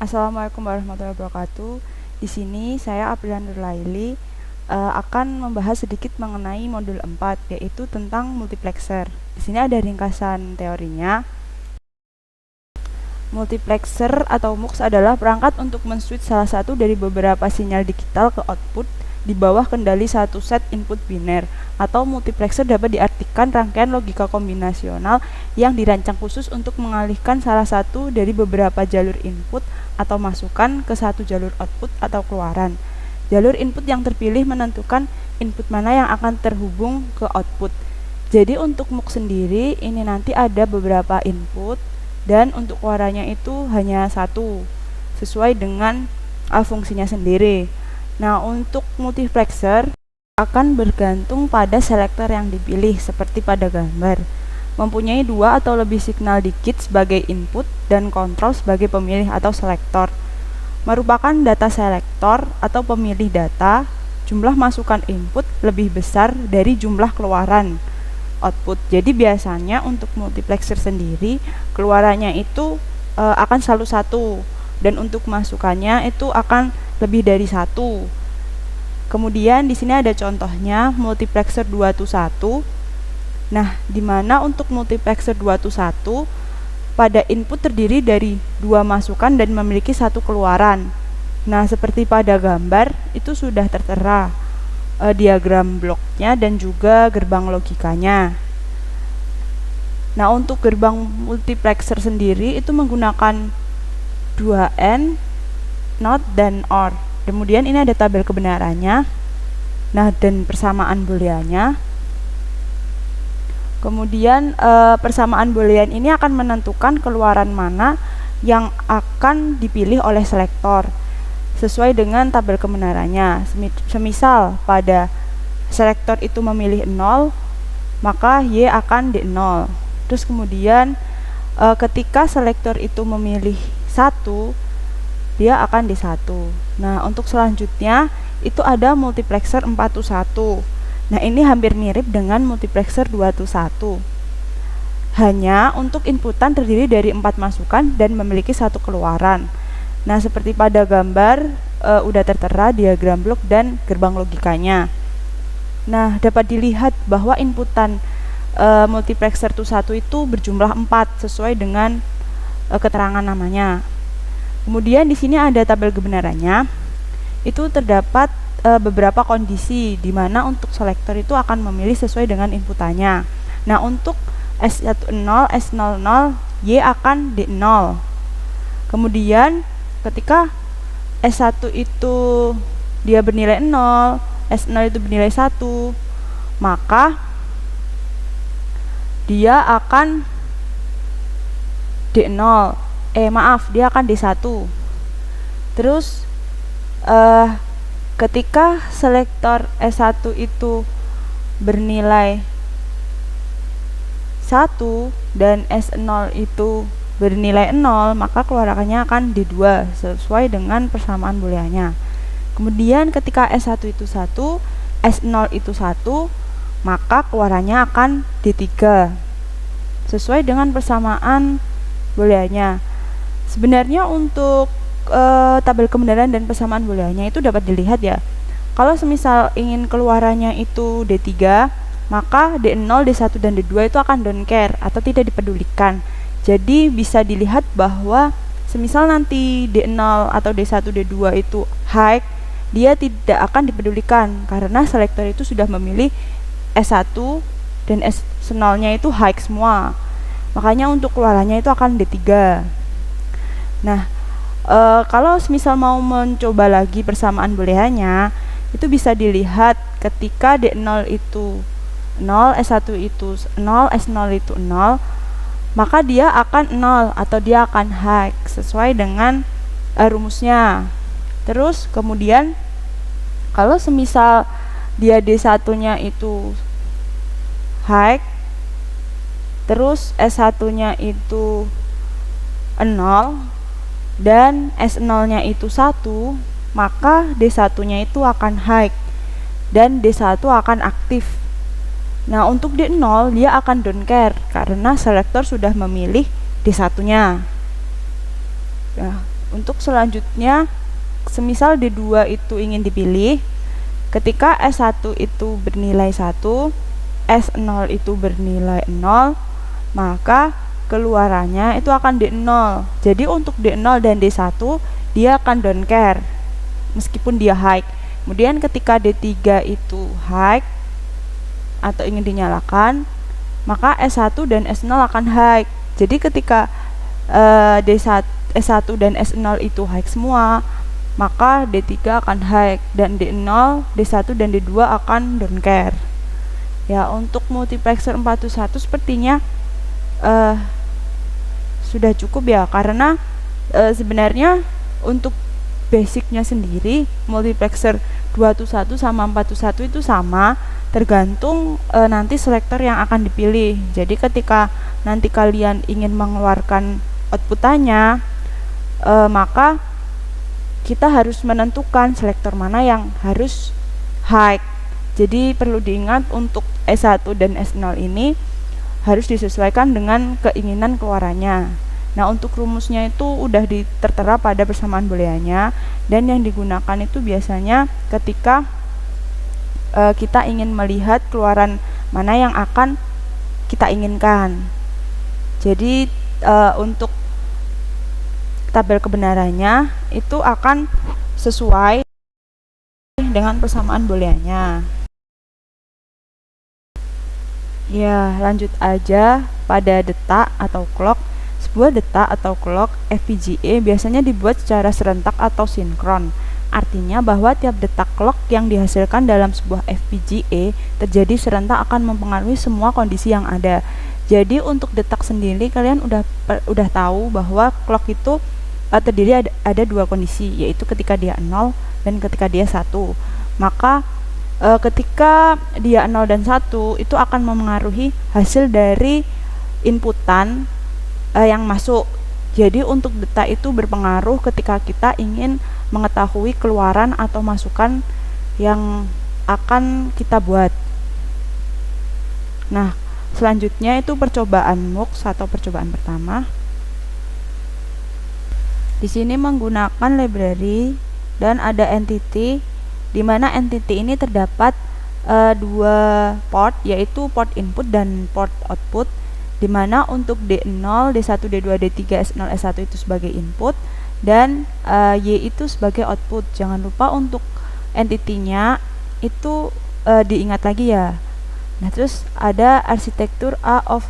Assalamualaikum warahmatullahi wabarakatuh. Di sini saya Aprilia Nurlaili akan membahas sedikit mengenai modul 4, yaitu tentang multiplexer. Di sini ada ringkasan teorinya. Multiplexer atau MUX adalah perangkat untuk men-switch salah satu dari beberapa sinyal digital ke output di bawah kendali satu set input biner. Atau multiplexer dapat diartikan rangkaian logika kombinasional yang dirancang khusus untuk mengalihkan salah satu dari beberapa jalur input atau masukan ke satu jalur output atau keluaran. Jalur input yang terpilih menentukan input mana yang akan terhubung ke output. Jadi untuk MUX sendiri ini nanti ada beberapa input dan untuk keluarannya itu hanya satu sesuai dengan fungsinya sendiri. Nah, untuk multiplexer akan bergantung pada selektor yang dipilih seperti pada gambar. Mempunyai dua atau lebih signal digit sebagai input dan kontrol sebagai pemilih atau selektor. Merupakan data selektor atau pemilih data, jumlah masukan input lebih besar dari jumlah keluaran output. Jadi biasanya untuk multiplexer sendiri keluarannya itu akan selalu satu dan untuk masukannya itu akan lebih dari satu. Kemudian di sini ada contohnya multiplexer 221. Nah, di mana untuk multiplexer 221 pada input terdiri dari dua masukan dan memiliki satu keluaran. Nah, seperti pada gambar itu sudah tertera diagram bloknya dan juga gerbang logikanya. Nah, untuk gerbang multiplexer sendiri itu menggunakan 2N, NOT, dan OR. Kemudian ini ada tabel kebenarannya, nah dan persamaan booleannya. Kemudian persamaan boolean ini akan menentukan keluaran mana yang akan dipilih oleh selektor sesuai dengan tabel kebenarannya. Semisal pada selektor itu memilih 0, maka Y akan di 0. Terus kemudian ketika selektor itu memilih 1, dia akan di 1. Nah, untuk selanjutnya itu ada multiplexer 421. Nah, ini hampir mirip dengan multiplexer 221. Hanya untuk inputan terdiri dari 4 masukan dan memiliki satu keluaran. Nah, seperti pada gambar udah tertera diagram blok dan gerbang logikanya. Nah, dapat dilihat bahwa inputan multiplexer 1 itu berjumlah 4 sesuai dengan keterangan namanya. Kemudian di sini ada tabel kebenarannya. Itu terdapat beberapa kondisi di mana untuk selektor itu akan memilih sesuai dengan inputannya. Nah, untuk S10, S00, Y akan di 0. Kemudian ketika S1 itu dia bernilai 0, S0 itu bernilai 1, maka dia akan D0. Dia akan D1. Terus ketika selektor S1 itu bernilai 1 dan S0 itu bernilai 0, maka keluarannya akan D2 sesuai dengan persamaan booleannya. Kemudian ketika S1 itu 1, S0 itu 1, maka keluarannya akan D3 sesuai dengan persamaan booleannya. Sebenarnya untuk tabel kebenaran dan persamaan booleannya itu dapat dilihat ya. Kalau semisal ingin keluarannya itu D3, maka D0, D1, dan D2 itu akan don't care atau tidak dipedulikan. Jadi bisa dilihat bahwa semisal nanti D0 atau D1, D2 itu high, dia tidak akan dipedulikan karena selektor itu sudah memilih S1 dan S0-nya itu high semua. Makanya untuk keluarannya itu akan D3. Nah, kalau semisal mau mencoba lagi persamaan booleannya, itu bisa dilihat ketika D0 itu 0, S1 itu 0, S0 itu 0, maka dia akan 0 atau dia akan high sesuai dengan rumusnya. Terus kemudian kalau semisal dia D1-nya itu high, terus S1-nya itu 0 dan S0-nya itu 1, maka D1-nya itu akan high dan D1 akan aktif. Nah, untuk D0 dia akan don't care karena selektor sudah memilih D1-nya. Nah, Untuk selanjutnya, semisal D2 itu ingin dipilih, ketika S1 itu bernilai 1, S0 itu bernilai 0, maka keluarannya itu akan D0. Jadi untuk D0 dan D1 dia akan don't care meskipun dia high. Kemudian ketika D3 itu high atau ingin dinyalakan, maka S1 dan S0 akan high. Jadi ketika D1, S1 dan S0 itu high semua, maka D3 akan high, dan D0, D1 dan D2 akan don't care. Ya, untuk multiplexer 421 sepertinya sudah cukup ya, karena sebenarnya untuk basicnya sendiri multiplexer 221 sama 421 itu sama, tergantung nanti selektor yang akan dipilih. Jadi ketika nanti kalian ingin mengeluarkan outputannya, maka kita harus menentukan selektor mana yang harus high. Jadi perlu diingat untuk S1 dan S0 ini harus disesuaikan dengan keinginan keluarannya. Nah, untuk rumusnya itu udah tertera pada persamaan booleannya, dan yang digunakan itu biasanya ketika kita ingin melihat keluaran mana yang akan kita inginkan. Jadi untuk tabel kebenarannya itu akan sesuai dengan persamaan booleannya. Ya, lanjut aja pada detak atau clock. Sebuah detak atau clock FPGA biasanya dibuat secara serentak atau sinkron. Artinya bahwa tiap detak clock yang dihasilkan dalam sebuah FPGA terjadi serentak akan mempengaruhi semua kondisi yang ada. Jadi untuk detak sendiri kalian udah tahu bahwa clock itu terdiri ada dua kondisi, yaitu ketika dia 0 dan ketika dia 1. Maka ketika dia 0 dan 1 itu akan memengaruhi hasil dari inputan yang masuk. Jadi untuk detak itu berpengaruh ketika kita ingin mengetahui keluaran atau masukan yang akan kita buat. Nah, selanjutnya itu percobaan MUX atau percobaan pertama. Di sini menggunakan library dan ada entity, di mana entity ini terdapat dua port, yaitu port input dan port output, di mana untuk D0, D1, D2, D3, S0, S1 itu sebagai input dan Y itu sebagai output. Jangan lupa untuk entity-nya itu diingat lagi ya. Nah, terus ada arsitektur A of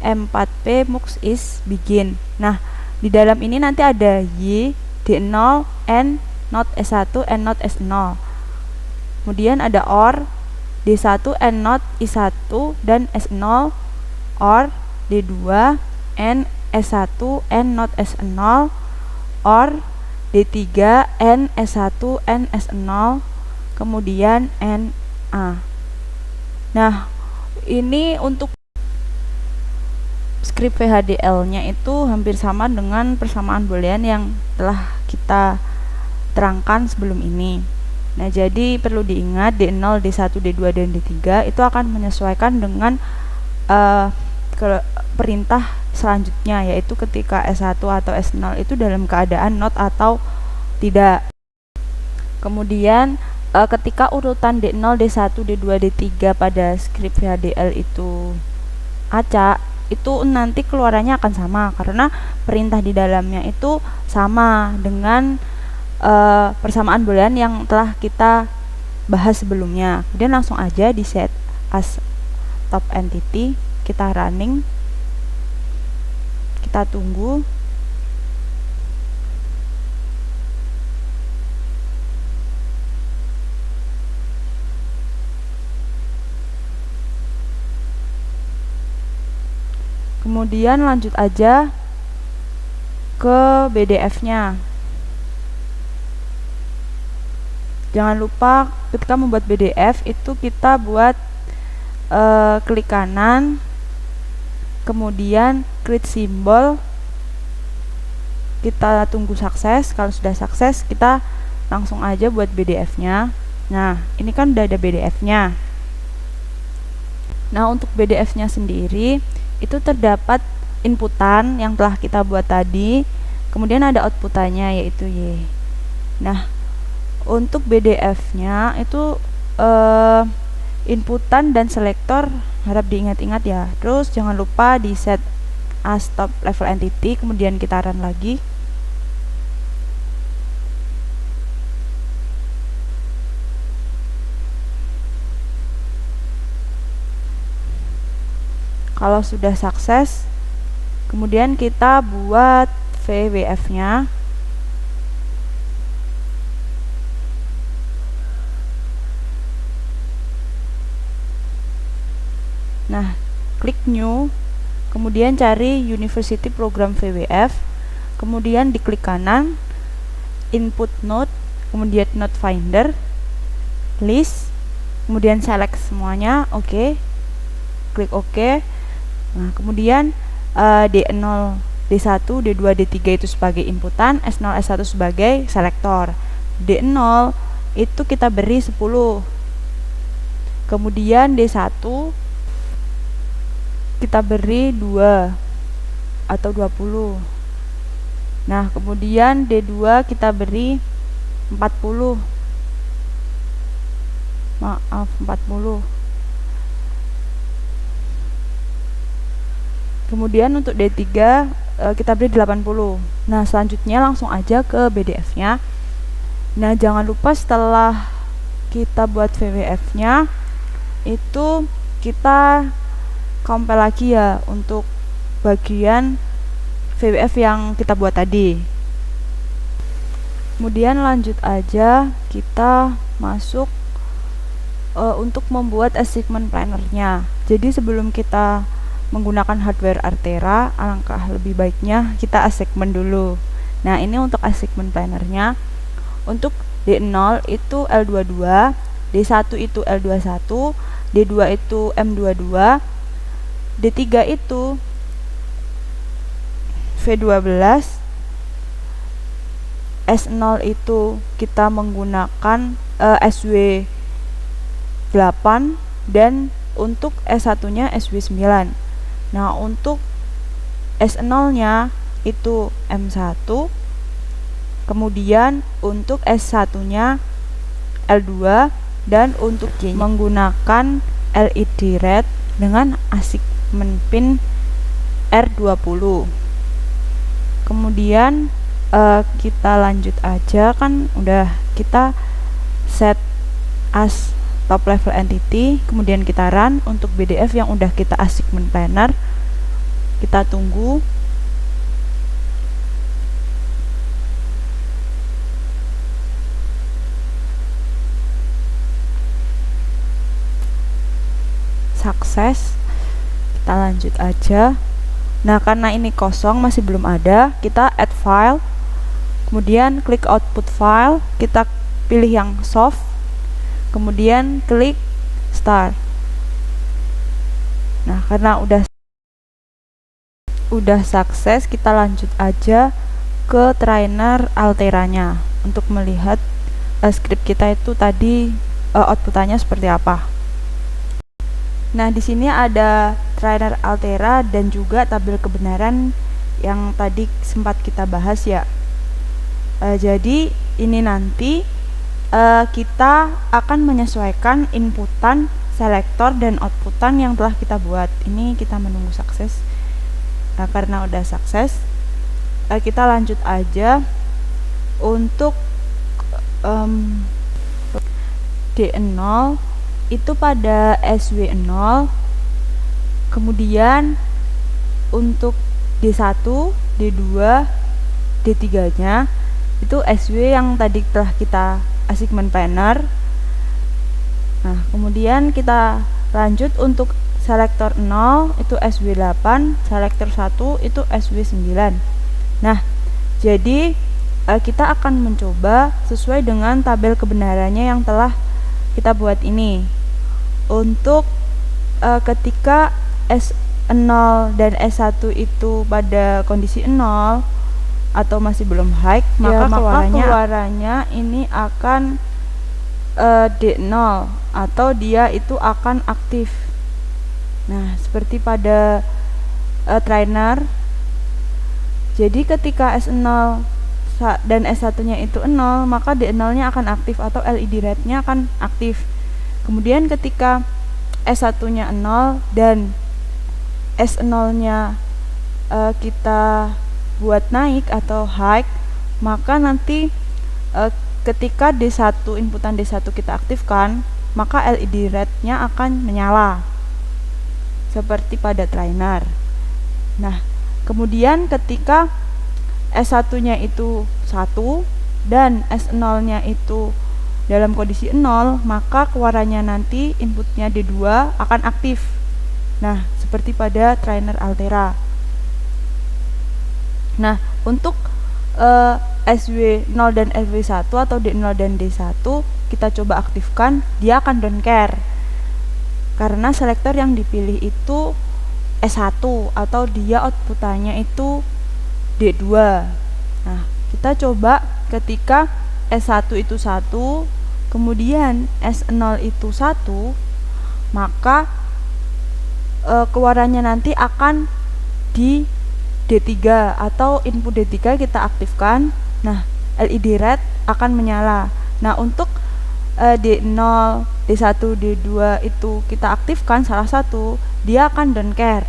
M4P MUX is begin. Nah, di dalam ini nanti ada Y, D0, N, not S1, N not S0. Kemudian ada OR, D1, N not I1 dan S0, OR, D2, N, S1, N not S0, OR, D3, N, S1, N, S0, kemudian N, A. Nah, ini untuk script VHDL-nya itu hampir sama dengan persamaan boolean yang telah kita terangkan sebelum ini. Nah, jadi perlu diingat D0, D1, D2, dan D3 itu akan menyesuaikan dengan perintah selanjutnya, yaitu ketika S1 atau S0 itu dalam keadaan not atau tidak. Kemudian ketika urutan D0, D1, D2, D3 pada script VHDL itu acak, itu nanti keluarannya akan sama karena perintah di dalamnya itu sama dengan persamaan boolean yang telah kita bahas sebelumnya. Kemudian langsung aja di set as top entity, kita running, kita tunggu. Kemudian lanjut aja ke BDF-nya. Jangan lupa ketika membuat BDF itu kita buat klik kanan, kemudian create simbol, kita tunggu sukses. Kalau sudah sukses, kita langsung aja buat BDF-nya. Nah, ini kan udah ada BDF-nya. Nah, untuk BDF-nya sendiri itu terdapat inputan yang telah kita buat tadi, Kemudian ada outputannya yaitu Y. Nah, untuk BDF-nya itu inputan dan selektor harap diingat-ingat ya. Terus jangan lupa di set as top level entity, kemudian kita run lagi. Kalau sudah sukses, kemudian kita buat VWF-nya. Nah, klik new, kemudian cari University Program VWF, kemudian diklik kanan, input node, kemudian node finder, list, kemudian select semuanya, oke. Klik OK. Nah, kemudian D0, D1, D2, D3 itu sebagai inputan, S0, S1 sebagai selektor. D0 itu kita beri 10. Kemudian D1 kita beri 2 atau 20. Nah, kemudian D2 kita beri 40. Maaf, 40. Kemudian untuk D3 kita beri 80. Nah, selanjutnya langsung aja ke BDF-nya. Nah, jangan lupa setelah kita buat VWF-nya itu kita compile lagi ya untuk bagian VWF yang kita buat tadi. Kemudian lanjut aja kita masuk untuk membuat assignment planner-nya. Jadi sebelum kita menggunakan hardware Altera, alangkah lebih baiknya kita assignment dulu. Nah, ini untuk assignment planner-nya. Untuk D0 itu L22, D1 itu L21, D2 itu M22, D3 itu V12, S0 itu kita menggunakan SW8, dan untuk S1-nya SW9. Nah, untuk S0-nya itu M1, kemudian untuk S1-nya L2, dan untuk Y menggunakan LED red dengan assignment pin R20. Kemudian kita lanjut aja, kan udah kita set as top level entity, kemudian kita run. Untuk BDF yang udah kita assignment planner, kita tunggu. Sukses, kita lanjut aja. Nah, karena ini kosong, masih belum ada, kita add file, kemudian klik output file, kita pilih yang soft, kemudian klik start. Nah, karena udah sukses, kita lanjut aja ke trainer Alteranya untuk melihat script kita itu tadi outputannya seperti apa. Nah, di sini ada trainer Altera dan juga tabel kebenaran yang tadi sempat kita bahas ya. Jadi ini nanti kita akan menyesuaikan inputan, selektor, dan outputan yang telah kita buat. Ini kita menunggu sukses. Nah, karena udah sukses, kita lanjut aja untuk D0 itu pada SW0. Kemudian untuk D1, D2, D3 nya itu SW yang tadi telah kita assignment planner. Nah, kemudian kita lanjut untuk selektor 0 itu SW8, selektor 1 itu SW9. Nah, jadi kita akan mencoba sesuai dengan tabel kebenarannya yang telah kita buat ini. Untuk ketika S0 dan S1 itu pada kondisi 0 atau masih belum high, maka keluarannya ini akan D0 atau dia itu akan aktif. Nah, seperti pada trainer Jadi ketika S0 dan S1-nya itu 0, maka D0-nya akan aktif atau LED red-nya akan aktif. Kemudian ketika S1-nya 0 dan S0-nya kita buat naik atau high, maka nanti ketika D1, inputan D1 kita aktifkan, maka LED red-nya akan menyala seperti pada trainer. Nah, kemudian ketika S1-nya itu 1 dan S0-nya itu dalam kondisi 0, maka keluarannya nanti inputnya D2 akan aktif. Nah, seperti pada trainer Altera. Nah, untuk SW0 dan SW1 atau D0 dan D1 kita coba aktifkan, dia akan don't care. Karena selektor yang dipilih itu S1 atau dia outputannya itu D2. Nah, kita coba ketika S1 itu 1, kemudian S0 itu 1, maka keluarannya nanti akan di D3 atau input D3 kita aktifkan. Nah, LED red akan menyala. Nah, untuk D0, D1, D2 itu kita aktifkan salah satu, dia akan don't care.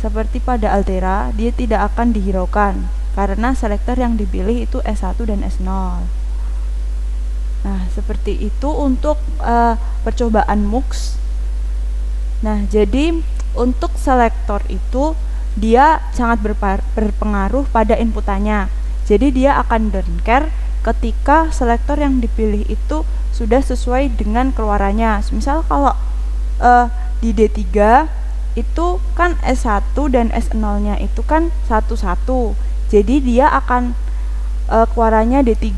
Seperti pada Altera, dia tidak akan dihiraukan karena selektor yang dipilih itu S1 dan S0. Nah, seperti itu untuk percobaan MUX. Nah, jadi untuk selektor itu dia sangat berpengaruh pada inputannya. Jadi dia akan don't care ketika selektor yang dipilih itu sudah sesuai dengan keluarannya. Misal kalau di D3 itu kan S1 dan S0-nya itu kan 1-1. Jadi dia akan keluarannya D3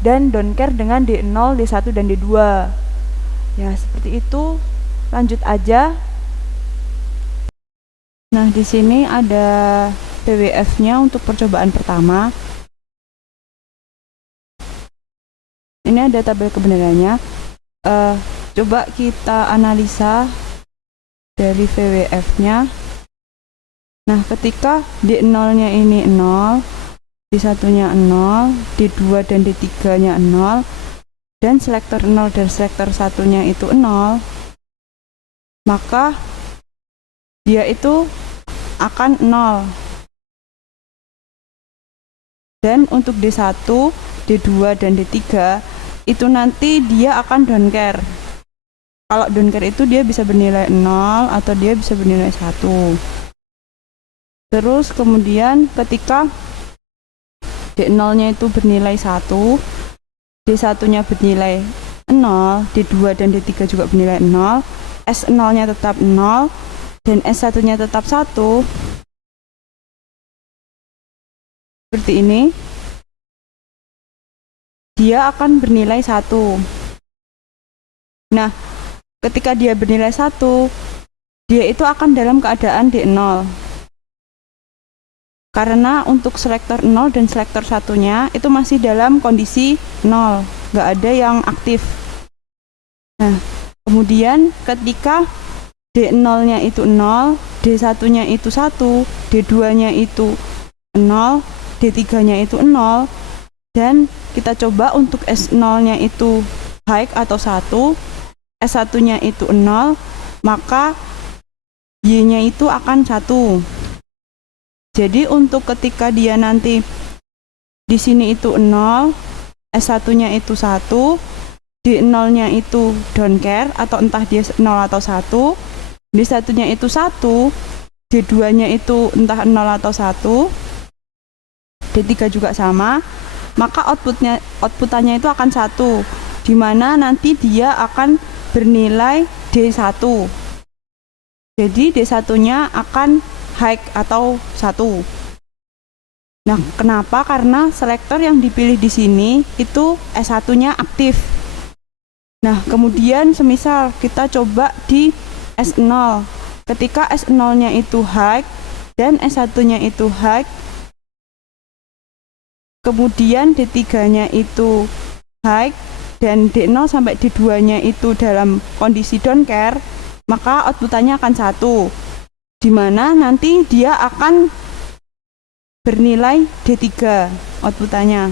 dan don't care dengan D0, D1 dan D2. Ya, seperti itu. Lanjut aja. Nah, di sini ada PWF-nya untuk percobaan pertama. Ini ada tabel kebenarannya. Coba kita analisa dari VWF-nya. Nah, ketika D0-nya ini 0, D1-nya 0, D2 dan D3-nya 0, dan selektor 0 dan selektor 1-nya itu 0, maka dia itu akan 0. Dan untuk D1, D2 dan D3 itu nanti dia akan don't care. Kalau don't care itu dia bisa bernilai 0 atau dia bisa bernilai 1. Terus kemudian ketika D0-nya itu bernilai 1, D1-nya bernilai 0, D2 dan D3 juga bernilai 0, S0-nya tetap 0, dan S1-nya tetap 1. Seperti ini. Dia akan bernilai 1. Nah, ketika dia bernilai 1, dia itu akan dalam keadaan D0. Karena untuk selektor 0 dan selektor 1-nya itu masih dalam kondisi 0, nggak ada yang aktif. Nah, kemudian ketika D0-nya itu 0, D1-nya itu 1, D2-nya itu 0, D3-nya itu 0, dan kita coba untuk S0-nya itu high atau 1, S1-nya itu 0, maka Y-nya itu akan 1. Jadi untuk ketika dia nanti di sini itu 0, S1-nya itu 1, D0-nya itu don't care atau entah dia 0 atau 1, D1-nya itu 1, D2-nya itu entah 0 atau 1, D3 juga sama, maka outputannya itu akan 1, di mana nanti dia akan bernilai D1. Jadi D1-nya akan high atau 1. Nah, kenapa? Karena selektor yang dipilih di sini itu S1-nya aktif. Nah, kemudian semisal kita coba di S0. Ketika S0-nya itu high dan S1-nya itu high, kemudian D3-nya itu high dan D0 sampai D2-nya itu dalam kondisi don't care, maka outputannya akan 1, di mana nanti dia akan bernilai D3 outputannya.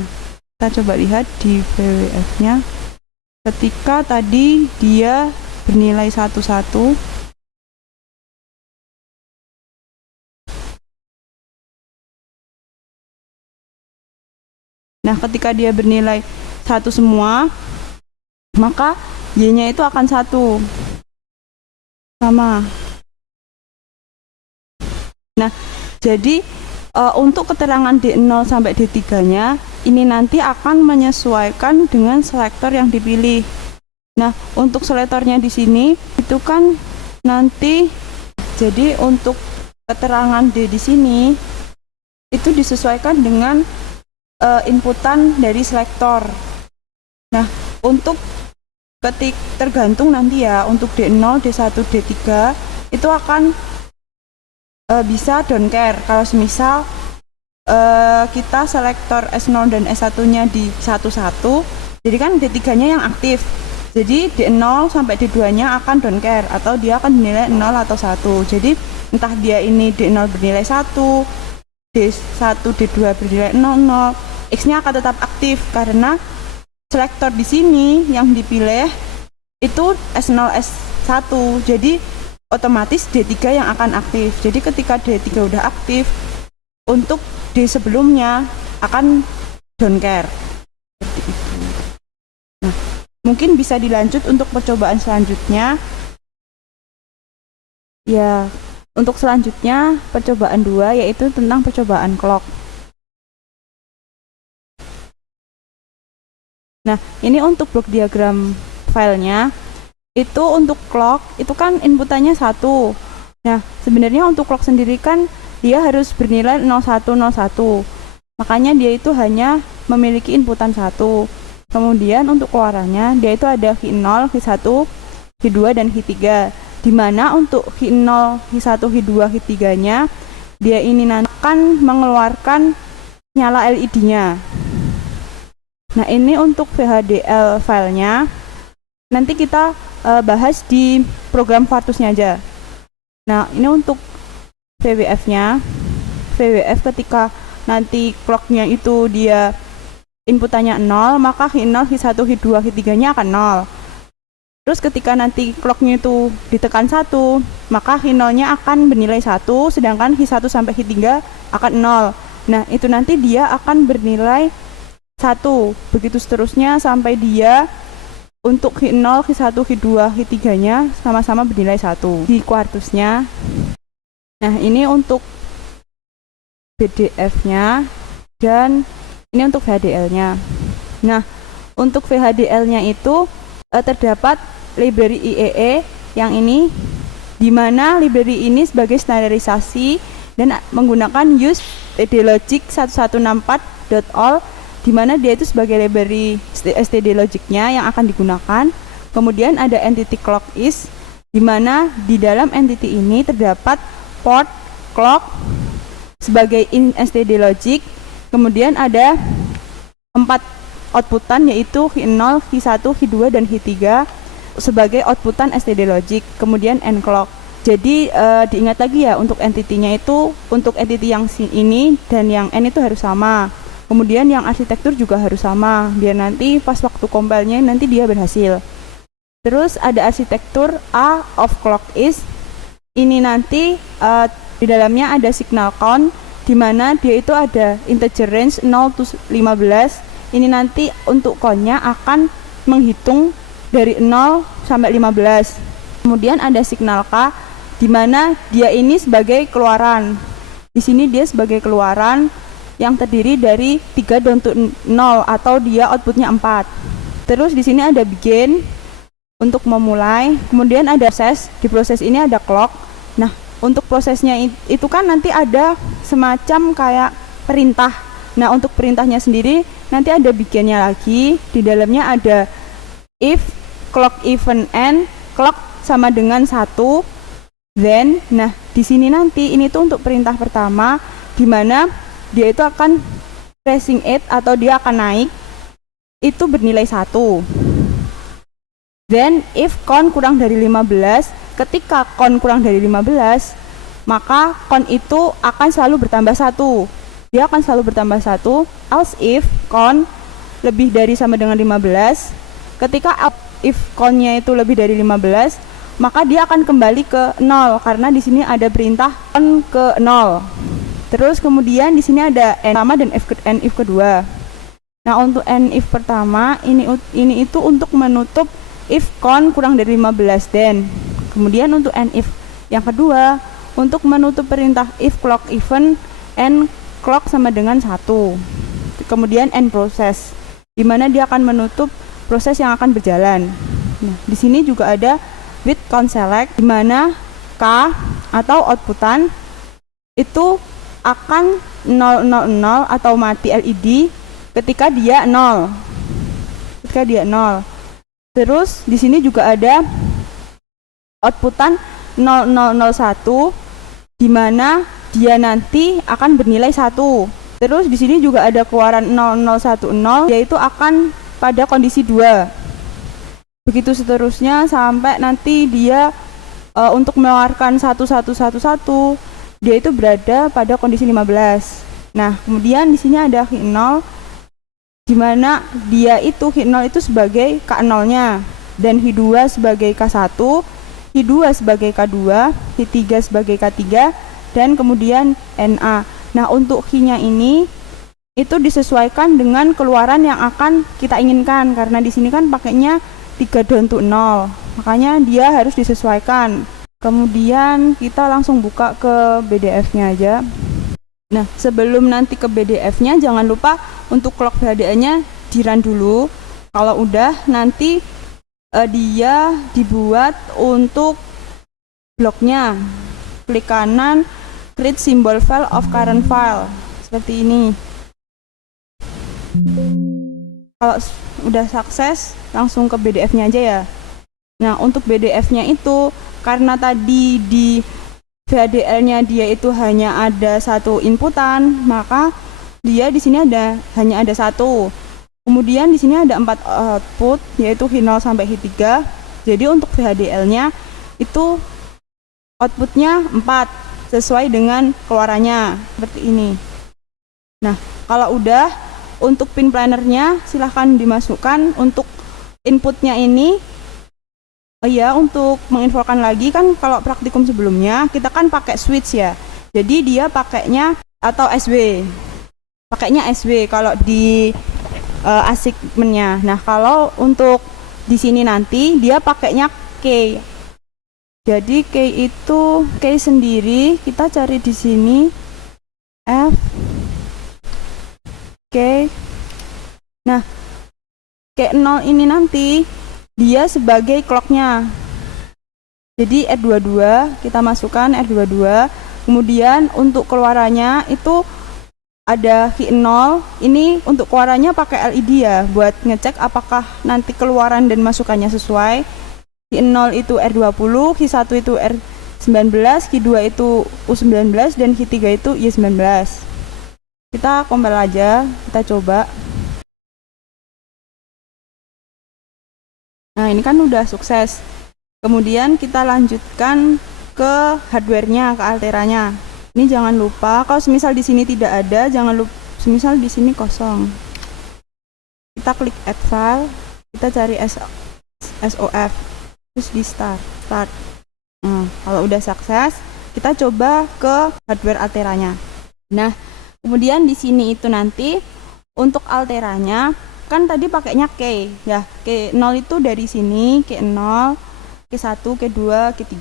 Kita coba lihat di VWF-nya. Ketika tadi dia bernilai 11, nah ketika dia bernilai 1 semua, maka Y-nya itu akan 1 sama. Nah, jadi untuk keterangan D0 sampai D3-nya ini nanti akan menyesuaikan dengan selektor yang dipilih. Nah, untuk selektornya di sini itu kan nanti jadi untuk keterangan D di sini itu disesuaikan dengan inputan dari selektor. Nah, untuk tergantung nanti ya untuk D0, D1, D3 itu akan bisa don't care kalau semisal kita selektor S0 dan S1-nya di 11, jadi kan D3-nya yang aktif. Jadi D0 sampai D2-nya akan don't care atau dia akan bernilai 0 atau 1. Jadi entah dia ini D0 bernilai 1, D1, D2 bernilai 0, 0, X-nya akan tetap aktif karena selektor di sini yang dipilih itu S0, S1. Jadi otomatis D3 yang akan aktif. Jadi ketika D3 udah aktif, untuk D sebelumnya akan don't care. Seperti itu. Nah, mungkin bisa dilanjut untuk percobaan selanjutnya. Ya, untuk selanjutnya percobaan 2 yaitu tentang percobaan clock. Nah, ini untuk blok diagram filenya. Itu untuk clock, itu kan inputannya 1. Nah, sebenarnya untuk clock sendiri kan dia harus bernilai 0101. Makanya dia itu hanya memiliki inputan 1. Kemudian untuk keluarannya dia itu ada H0, H1, H2 dan H3. Di mana untuk H0, H1, H2, H3-nya dia ini nanti akan mengeluarkan nyala LED-nya. Nah, ini untuk VHDL filenya. Nanti kita bahas di program Quartus-nya aja. Nah, ini untuk VWF-nya. VWF ketika nanti clock-nya itu dia inputannya 0, maka H0, H1, H2, H3-nya akan 0. Terus ketika nanti clock-nya itu ditekan 1, maka H0-nya akan bernilai 1, sedangkan H1 sampai H3 akan 0. Nah, itu nanti dia akan bernilai 1. Begitu seterusnya sampai dia untuk H0, H1, H2, H3-nya sama-sama bernilai 1 di Quartus-nya. Nah, ini untuk BDF-nya dan ini untuk VHDL-nya. Nah, untuk VHDL-nya itu terdapat library IEE yang ini, di mana library ini sebagai standarisasi dan menggunakan use stdlogic 1164.all, di mana dia itu sebagai library std logic-nya yang akan digunakan. Kemudian ada entity clock is, di mana di dalam entity ini terdapat port clock sebagai in std logic. Kemudian ada 4 outputan yaitu H0, H1, H2 dan H3 sebagai outputan std logic. Kemudian end clock. Jadi diingat lagi ya untuk entity-nya itu, untuk entity yang ini dan yang n itu harus sama. Kemudian yang arsitektur juga harus sama, biar nanti pas waktu compile-nya nanti dia berhasil. Terus ada arsitektur A of clock is. Ini nanti di dalamnya ada signal count, di mana dia itu ada integer range 0 to 15. Ini nanti untuk count-nya akan menghitung dari 0 sampai 15. Kemudian ada signal K, di mana dia ini sebagai keluaran. Di sini dia sebagai keluaran yang terdiri dari 3 down to 0 atau dia outputnya 4. Terus di sini ada begin untuk memulai. Kemudian ada proses. Di proses ini ada clock. Nah, untuk prosesnya itu kan nanti ada semacam kayak perintah. Nah, untuk perintahnya sendiri nanti ada beginnya lagi. Di dalamnya ada if clock event end, clock sama dengan 1, then. Nah, di sini nanti ini tuh untuk perintah pertama, di mana dia itu akan tracing it atau dia akan naik itu bernilai 1. Then if count kurang dari 15, ketika count kurang dari 15, maka count itu akan selalu bertambah 1. dia akan selalu bertambah 1. Else if count lebih dari sama dengan 15. Ketika if count-nya itu lebih dari 15, maka dia akan kembali ke 0 karena di sini ada perintah count ke 0. Terus kemudian di sini ada n pertama dan n if kedua. Nah, untuk n if pertama ini itu untuk menutup if count kurang dari 15 dan kemudian untuk n if yang kedua untuk menutup perintah if clock even n clock sama dengan 1. Kemudian n proses di mana dia akan menutup proses yang akan berjalan. Nah, di sini juga ada with count select di mana k atau outputan itu akan 000 atau mati LED ketika dia 0. Ketika dia 0. Terus di sini juga ada outputan 0001 di mana dia nanti akan bernilai 1. Terus di sini juga ada keluaran 0010 yaitu akan pada kondisi 2. Begitu seterusnya sampai nanti dia untuk mengeluarkan 1111 dia itu berada pada kondisi 15. Nah, kemudian di sini ada H0 di mana dia itu H0 itu sebagai K0-nya dan H2 sebagai K1, H2 sebagai K2, H3 sebagai K3 dan kemudian NA. Nah, untuk H-nya ini itu disesuaikan dengan keluaran yang akan kita inginkan karena di sini kan pakainya 3 down to 0. Makanya dia harus disesuaikan. Kemudian kita langsung buka ke BDF-nya aja. Nah, sebelum nanti ke BDF-nya jangan lupa untuk clock VHDL-nya di-run dulu. Kalau udah nanti dia dibuat untuk bloknya. Klik kanan, create symbol file of current file. Seperti ini. Kalau udah sukses, langsung ke BDF-nya aja ya. Nah, untuk BDF-nya itu karena tadi di VHDL-nya dia itu hanya ada 1 inputan, maka dia di sini hanya ada 1. Kemudian di sini ada 4 output yaitu H0 sampai H3. Jadi untuk VHDL-nya itu outputnya 4 sesuai dengan keluarannya seperti ini. Nah, kalau udah untuk pin planner-nya silahkan dimasukkan. Untuk inputnya ini untuk menginfokan lagi kan kalau praktikum sebelumnya kita kan pakai switch ya. Jadi dia pakainya atau SW. Pakainya SW kalau di assignment-nya. Nah, kalau untuk di sini nanti dia pakainya K. Jadi K itu K sendiri kita cari di sini F K. Nah, K0 ini nanti dia sebagai clocknya. Jadi R22 kita masukkan R22. Kemudian untuk keluarannya itu ada H0. Ini untuk keluarannya pakai LED ya, buat ngecek apakah nanti keluaran dan masukannya sesuai. H0 itu R20, H1 itu R19, H2 itu U19 dan H3 itu Y19. Kita compile aja, kita coba. Nah, ini kan udah sukses. Kemudian kita lanjutkan ke hardware-nya, ke Altera-nya. Ini jangan lupa kalau semisal di sini tidak ada, jangan lupa semisal di sini kosong. Kita klik add file, kita cari SOF, terus di start. Nah, kalau udah sukses, kita coba ke hardware Altera-nya. Nah, kemudian di sini itu nanti untuk Altera-nya kan tadi pakainya K ya, K0 itu dari sini K0, K1, K2, K3.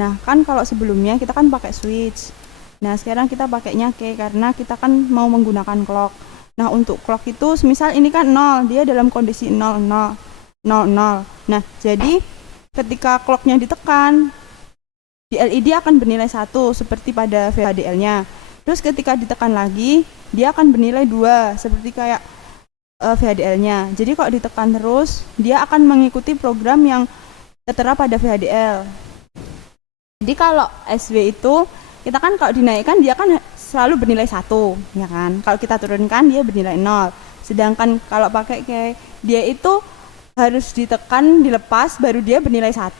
Nah, kan kalau sebelumnya kita kan pakai switch. Nah, sekarang kita pakainya K karena kita kan mau menggunakan clock. Nah, untuk clock itu semisal ini kan 0, dia dalam kondisi 0, 0, 0, 0. Nah, jadi ketika clocknya ditekan, di LED akan bernilai 1 seperti pada VHDL-nya. Terus ketika ditekan lagi, dia akan bernilai 2 seperti kayak VHDL-nya. Jadi kalau ditekan terus, dia akan mengikuti program yang tertera pada VHDL. Jadi kalau SW itu, kita kan kalau dinaikkan dia kan selalu bernilai 1, ya kan? Kalau kita turunkan dia bernilai 0. Sedangkan kalau pakai kayak dia itu harus ditekan, dilepas baru dia bernilai 1.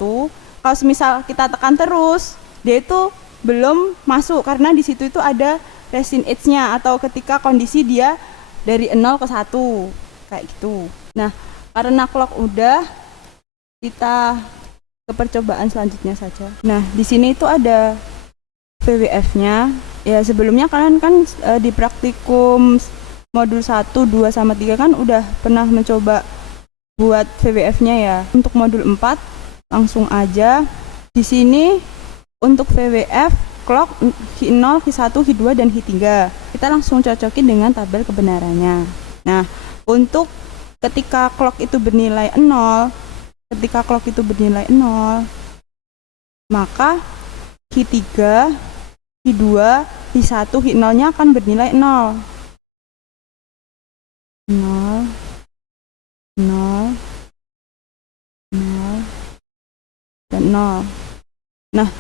Kalau semisal kita tekan terus, dia itu belum masuk karena di situ itu ada resin age-nya atau ketika kondisi dia dari 0 ke 1 kayak gitu. Nah, karena clock udah, kita ke percobaan selanjutnya saja. Nah, di sini itu ada VWF-nya. Ya, sebelumnya kalian kan di praktikum modul 1, 2 sama 3 kan udah pernah mencoba buat VWF-nya ya. Untuk modul 4 langsung aja. Di sini untuk VWF clock H0, H1, H2 dan H3. Kita langsung cocokin dengan tabel kebenarannya. Nah, untuk ketika clock itu bernilai 0, maka H3, H2, H1, H0-nya akan bernilai 0. 0, 0, 0, dan 0. Nah,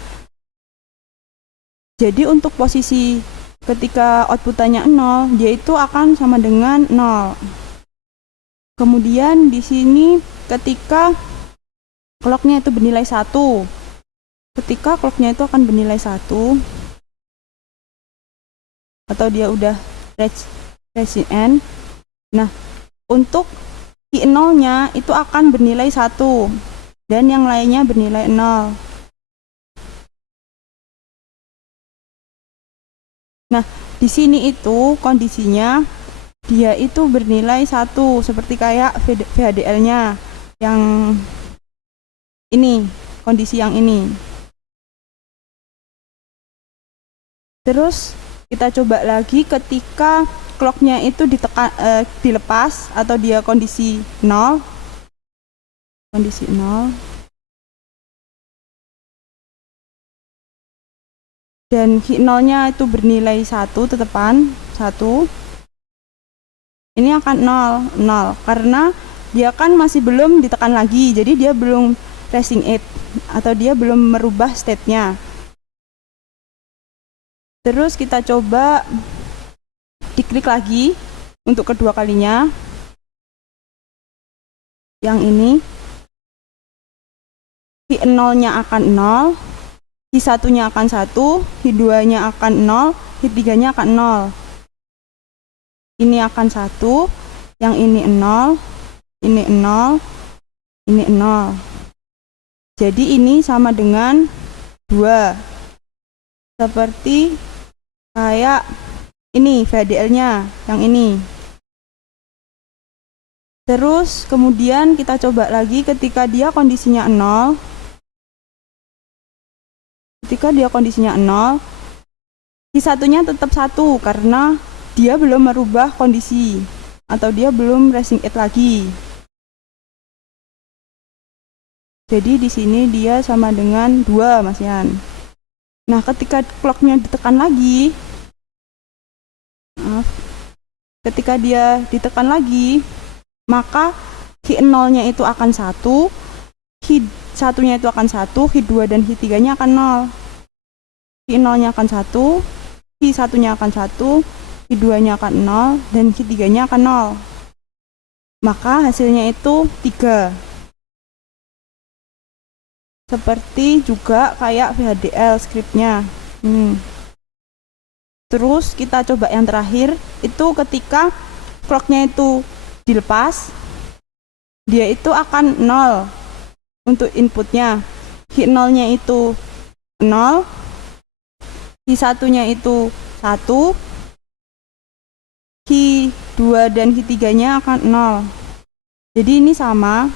jadi untuk posisi ketika outputannya 0, dia itu akan sama dengan 0. Kemudian di sini ketika clocknya itu bernilai 1, ketika clocknya itu akan bernilai 1, atau dia udah reaching end. Nah, untuk I0-nya itu akan bernilai 1 dan yang lainnya bernilai 0. Nah, di sini itu kondisinya dia itu bernilai 1 seperti kayak VHDL-nya yang ini, kondisi yang ini. Terus kita coba lagi ketika clocknya itu dilepas atau dia kondisi 0. Kondisi 0. Dan H0-nya itu bernilai 1, tetepan 1. Ini akan 0 karena dia kan masih belum ditekan lagi, jadi dia belum reaching it atau dia belum merubah state-nya. Terus kita coba diklik lagi untuk kedua kalinya. Yang ini H0-nya akan 0, H1-nya akan 1, H2-nya akan 0, H3-nya akan 0. Ini akan 1, yang ini 0, ini 0, ini 0. Jadi ini sama dengan 2. Seperti kayak ini VHDL-nya, yang ini. Terus kemudian kita coba lagi ketika dia kondisinya 0. Ketika dia kondisinya 0, H1-nya tetap 1 karena dia belum merubah kondisi atau dia belum reaching it lagi. Jadi di sini dia sama dengan 2, Mas Yan. Nah, ketika clocknya ditekan lagi, ketika dia ditekan lagi, maka H0-nya itu akan 1, H1-nya itu akan 1, H2 dan H3-nya akan 0. H0-nya akan 1, H1-nya akan 1, H2-nya akan 0, dan H3-nya akan 0. Maka hasilnya itu 3. Seperti juga kayak VHDL scriptnya. Terus kita coba yang terakhir, itu ketika clocknya itu dilepas, dia itu akan 0 untuk inputnya. H0-nya itu 0, H1-nya itu 1, H2 dan H3-nya akan 0. Jadi ini sama.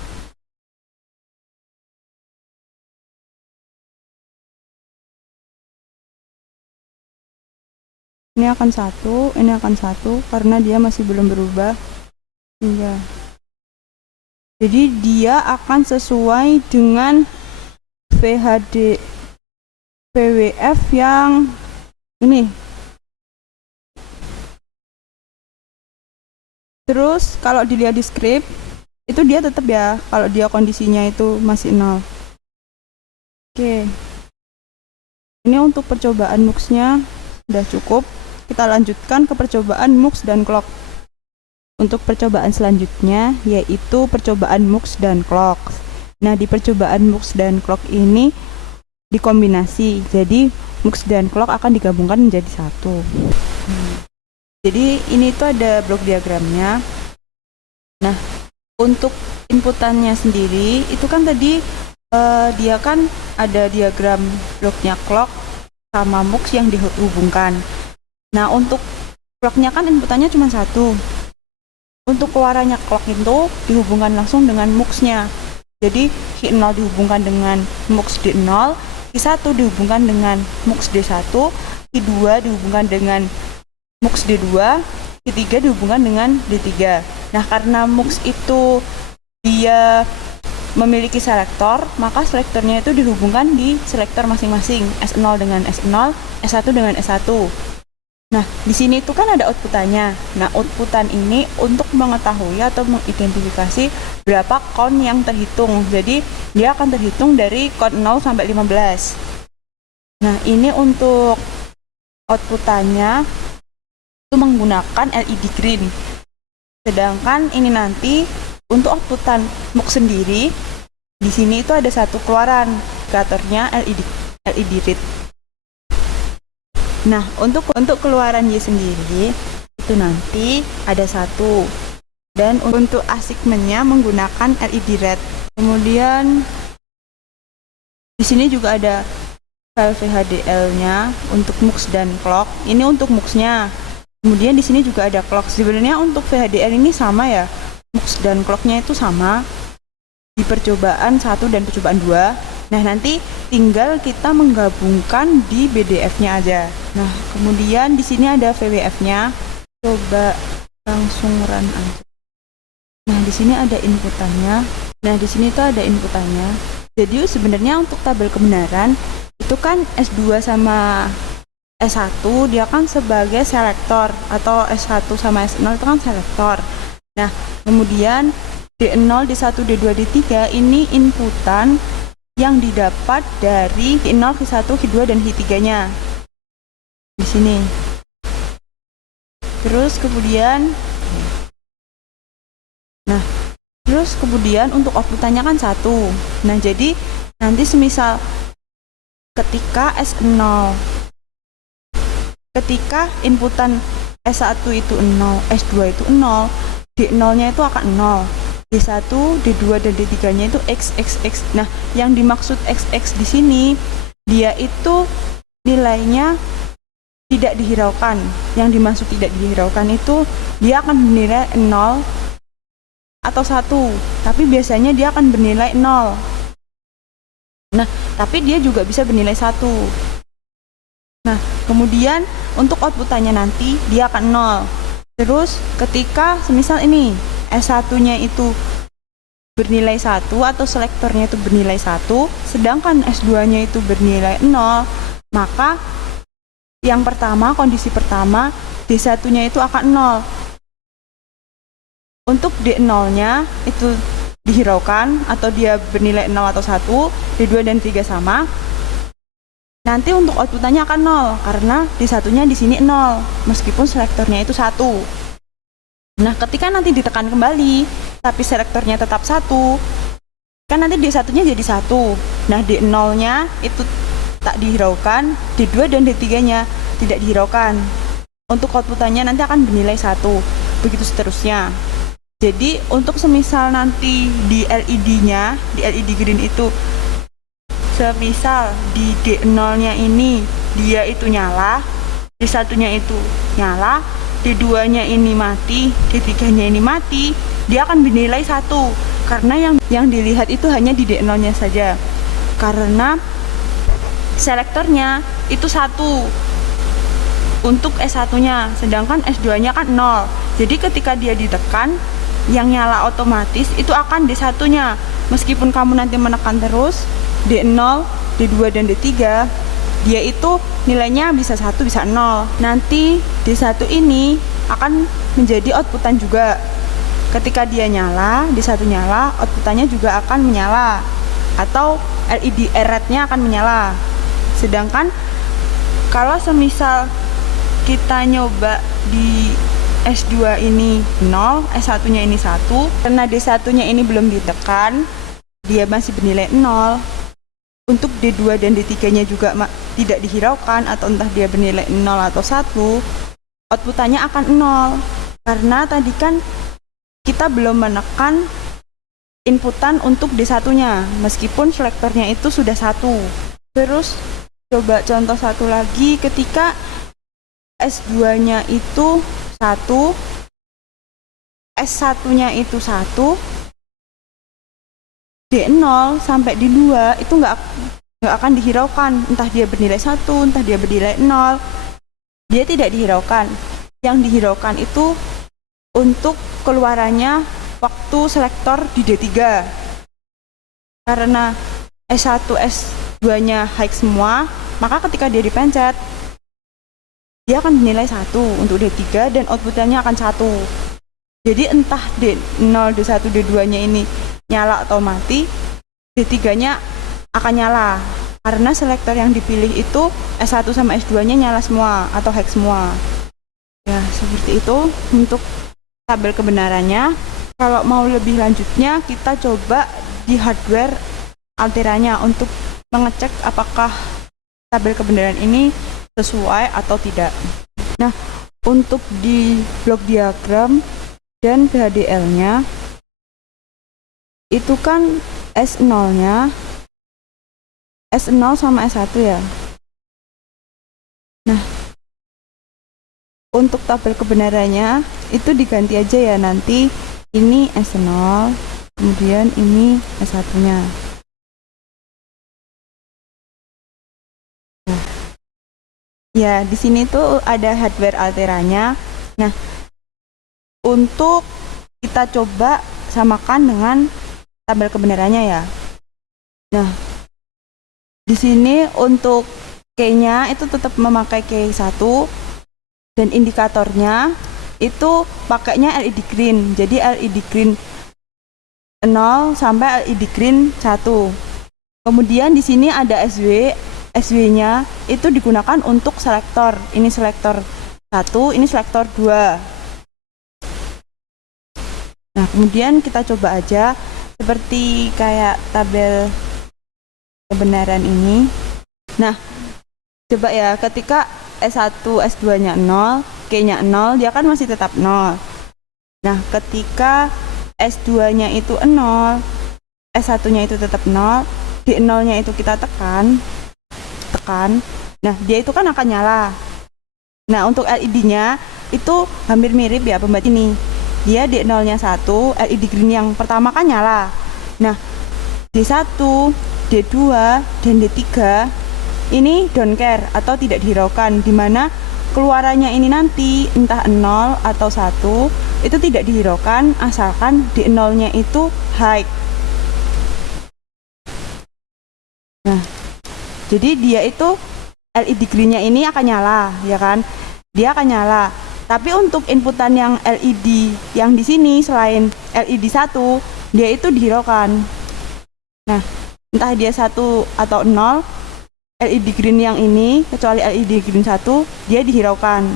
Ini akan 1, ini akan 1 karena dia masih belum berubah. Iya. Jadi dia akan sesuai dengan VWF yang ini. Terus kalau dilihat di script, itu dia tetap ya kalau dia kondisinya itu masih 0. Oke. Ini untuk percobaan MUX-nya sudah cukup. Kita lanjutkan ke percobaan MUX dan clock. Untuk percobaan selanjutnya yaitu percobaan MUX dan clock. Nah, di percobaan MUX dan clock ini dikombinasi. Jadi mux dan clock akan digabungkan menjadi satu. Jadi ini tuh ada blok diagramnya. Nah, untuk inputannya sendiri itu kan tadi dia kan ada diagram bloknya clock sama mux yang dihubungkan. Nah, untuk clocknya kan inputannya cuma satu. Untuk keluarannya clock itu dihubungkan langsung dengan muxnya. Jadi Q0 dihubungkan dengan mux D0, Q1 dihubungkan dengan mux D1, Q2 dihubungkan dengan mux D2, Q3 dihubungkan dengan D3. Nah, karena mux itu dia memiliki selektor, maka selektornya itu dihubungkan di selektor masing-masing, S0 dengan S0, S1 dengan S1. Nah, di sini itu kan ada outputannya. Nah, outputan ini untuk mengetahui atau mengidentifikasi berapa count yang terhitung. Jadi, dia akan terhitung dari count 0 sampai 15. Nah, ini untuk outputannya itu menggunakan LED green. Sedangkan ini nanti untuk outputan mux sendiri, di sini itu ada satu keluaran, indikatornya LED red. Nah, untuk keluaran Y sendiri itu nanti ada satu. Dan untuk assignment-nya menggunakan LED red. Kemudian di sini juga ada file VHDL-nya untuk mux dan clock. Ini untuk muxnya. Kemudian di sini juga ada clock. Sebenarnya untuk VHDL ini sama ya. Mux dan clocknya itu sama di percobaan 1 dan percobaan 2. Nah, nanti tinggal kita menggabungkan di BDF-nya aja. Nah, kemudian di sini ada VWF-nya. Coba langsung run aja. Nah, di sini ada inputannya. Nah, di sini tuh ada inputannya. Jadi sebenarnya untuk tabel kebenaran itu kan S2 sama S1 dia kan sebagai selektor, atau S1 sama S0 itu kan selektor. Nah, kemudian D0, D1, D2, D3 ini inputan yang didapat dari Q0, Q1, Q2 dan Q3-nya. Di sini. Terus kemudian untuk outputannya kan 1. Nah, jadi nanti semisal ketika inputan S1 itu 0, S2 itu 0, D0-nya itu akan 0. D1, D2 dan D3-nya itu X. Nah, yang dimaksud XX di sini dia itu nilainya tidak dihiraukan. Yang dimaksud tidak dihiraukan itu dia akan bernilai 0 atau 1, tapi biasanya dia akan bernilai 0. Nah, tapi dia juga bisa bernilai 1. Nah, kemudian untuk outputannya nanti dia akan 0. Terus ketika semisal ini S1-nya itu bernilai 1 atau selektornya itu bernilai 1, sedangkan S2-nya itu bernilai 0, maka yang pertama, kondisi pertama, D1-nya itu akan 0. Untuk D0-nya itu dihiraukan atau dia bernilai 0 atau 1, D2 dan D3 sama. Nanti untuk outputannya akan 0 karena D1-nya di sini 0 meskipun selektornya itu 1. Nah, ketika nanti ditekan kembali tapi selektornya tetap 1, kan nanti D1-nya jadi 1. Nah, D0-nya itu tak dihiraukan, D2 dan D3-nya tidak dihiraukan. Untuk outputannya nanti akan bernilai 1. Begitu seterusnya. Jadi, untuk semisal nanti di LED-nya, di LED green itu semisal di D0-nya ini dia itu nyala, D1-nya itu nyala, D2-nya ini mati, D3-nya ini mati, dia akan bernilai 1 karena yang dilihat itu hanya di D0-nya saja. Karena selektornya itu 1 untuk S1-nya, sedangkan S2-nya kan 0. Jadi ketika dia ditekan, yang nyala otomatis itu akan D1-nya. Meskipun kamu nanti menekan terus D0, D2 dan D3, dia itu nilainya bisa 1 bisa 0. Nanti D1 ini akan menjadi outputan juga. Ketika dia nyala, D1 nyala, outputannya juga akan menyala atau LED red-nya akan menyala. Sedangkan kalau semisal kita nyoba di S2 ini 0, S1-nya ini 1, karena D1-nya ini belum ditekan, dia masih bernilai 0. untuk D2 dan D3-nya juga tidak dihiraukan atau entah dia bernilai 0 atau 1, outputannya akan 0. Karena tadi kan kita belum menekan inputan untuk D1-nya, meskipun selektornya itu sudah 1. Terus coba contoh satu lagi, ketika S2-nya itu 1, S1-nya itu 1, D0 sampai D2 itu nggak akan dihiraukan, entah dia bernilai 1, entah dia bernilai 0, dia tidak dihiraukan. Yang dihiraukan itu untuk keluarannya waktu selektor di D3. Karena S1, S2-nya high semua, maka ketika dia dipencet, dia akan dinilai 1 untuk D3 dan outputnya akan 1. Jadi entah D0, D1, D2-nya ini nyala atau mati, D3-nya akan nyala. Karena selektor yang dipilih itu S1 sama S2-nya nyala semua atau high semua. Ya, seperti itu untuk tabel kebenarannya. Kalau mau lebih lanjutnya, kita coba di hardware Alteranya untuk mengecek apakah tabel kebenaran ini sesuai atau tidak. Nah, untuk di blok diagram dan VHDL-nya, itu kan S0-nya, S0 sama S1 ya. Nah, untuk tabel kebenarannya itu diganti aja ya, nanti ini S0, kemudian ini S1-nya. Ya, di sini tuh ada hardware Alteranya. Nah, untuk kita coba samakan dengan tabel kebenarannya ya. Nah, di sini untuk key-nya itu tetap memakai key 1 dan indikatornya itu pakainya LED green. Jadi LED green 0 sampai LED green 1. Kemudian di sini ada SW-nya itu digunakan untuk selektor. Ini selektor 1, ini selektor 2. Nah, kemudian kita coba aja seperti kayak tabel kebenaran ini. Nah, coba ya, ketika S1, S2-nya 0, K-nya 0, dia kan masih tetap 0. Nah, ketika S2-nya itu 0, S1-nya itu tetap 0, D0-nya itu kita tekan. Nah, dia itu kan akan nyala. Nah, untuk LED-nya itu hampir mirip ya pembaca ini. Dia D0-nya 1, LED green yang pertama kan nyala. Nah, D1, D2, dan D3 ini don't care atau tidak dihiraukan, dimana keluarannya ini nanti entah 0 atau 1 itu tidak dihiraukan asalkan D0-nya itu high. Nah, jadi dia itu LED green-nya ini akan nyala, ya kan? Dia akan nyala. Tapi untuk inputan yang LED yang di sini selain LED 1, dia itu dihiraukan. Nah, entah dia 1 atau 0, LED green yang ini, kecuali LED green 1, dia dihiraukan.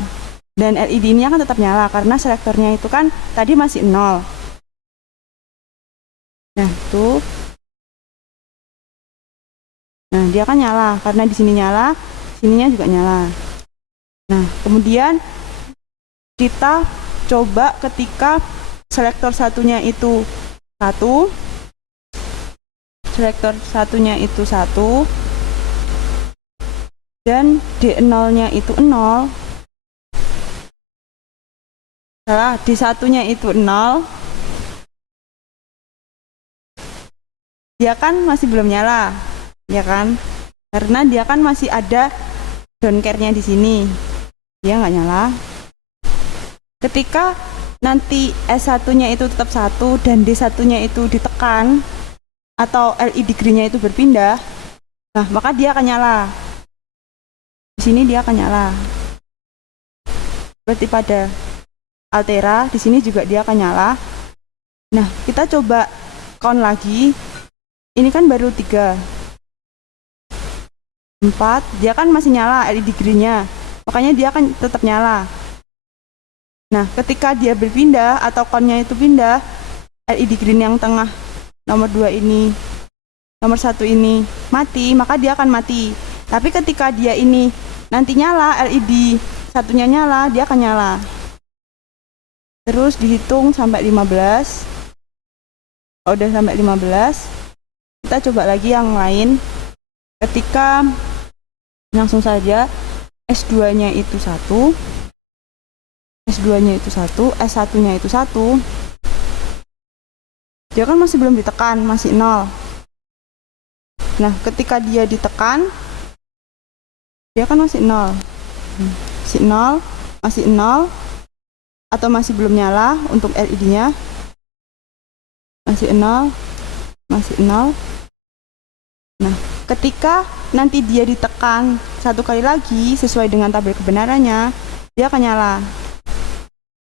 Dan LED-nya kan tetap nyala karena selektornya itu kan tadi masih 0. Nah, tuh. Nah, dia kan nyala karena di sini nyala, sininya juga nyala. Nah, kemudian kita coba ketika selektor satunya itu 1, selektor satunya itu 1, dan D0-nya itu 0. Salah, D1-nya itu 0. Dia kan masih belum nyala, ya kan? Karena dia kan masih ada don't care-nya di sini. Dia nggak nyala. Ketika nanti S1-nya itu tetap 1 dan D1-nya itu ditekan atau LED green-nya itu berpindah, nah maka dia akan nyala. Di sini dia akan nyala. Berarti pada Altera di sini juga dia akan nyala. Nah, kita coba count lagi. Ini kan baru 3, 4, dia kan masih nyala LED green-nya. Makanya dia akan tetap nyala. Nah, ketika dia berpindah atau count-nya itu pindah, LED green yang tengah nomor 2 ini nomor 1 ini mati, maka dia akan mati. Tapi ketika dia ini nanti nyala, LED satunya nyala, dia akan nyala. Terus dihitung sampai 15. Kalau udah sampai 15, kita coba lagi yang lain. Ketika langsung saja S2-nya itu 1, S2-nya itu 1, S1-nya itu 1, dia kan masih belum ditekan, masih 0. Nah, ketika dia ditekan, dia kan masih 0. Masih 0, masih 0, atau masih belum nyala untuk LED-nya. Masih 0, masih 0. Nah, ketika nanti dia ditekan 1 kali lagi sesuai dengan tabel kebenarannya, dia akan nyala.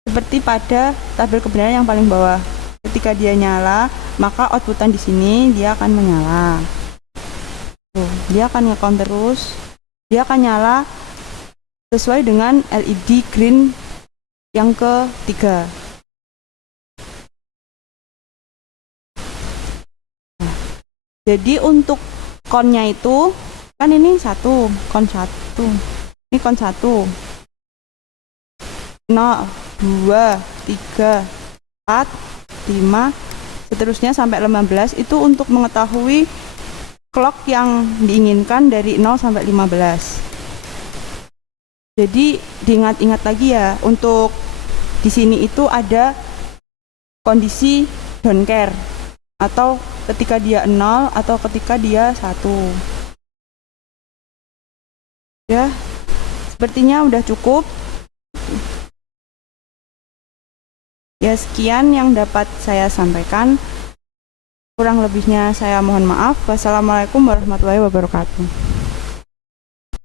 Seperti pada tabel kebenaran yang paling bawah. Ketika dia nyala, maka outputan di sini dia akan menyala. Tuh, dia akan nge-count terus. Dia akan nyala sesuai dengan LED green yang ketiga. Nah, jadi untuk count-nya itu kan ini 1, count 1. Ini count 1. 0, 2, 3, 4, 5, seterusnya sampai 15. Itu untuk mengetahui clock yang diinginkan dari 0 sampai 15. Jadi diingat-ingat lagi ya, untuk di sini itu ada kondisi don't care, atau ketika dia 0 atau ketika dia 1. Ya, sepertinya udah cukup. Ya, sekian yang dapat saya sampaikan. Kurang lebihnya saya mohon maaf. Wassalamualaikum warahmatullahi wabarakatuh.